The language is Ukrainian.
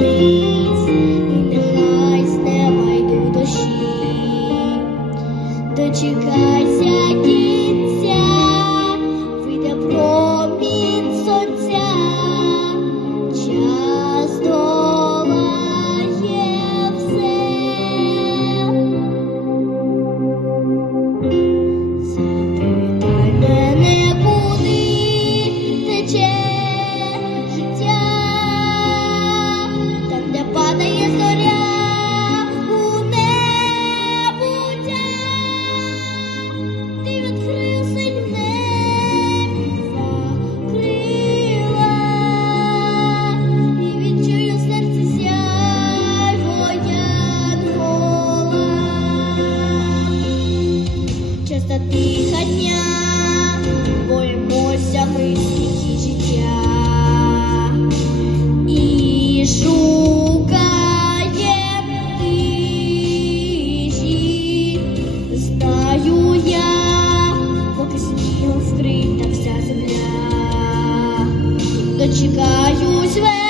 ніч, і нехай з дочекайся кінця. дочекаюсь.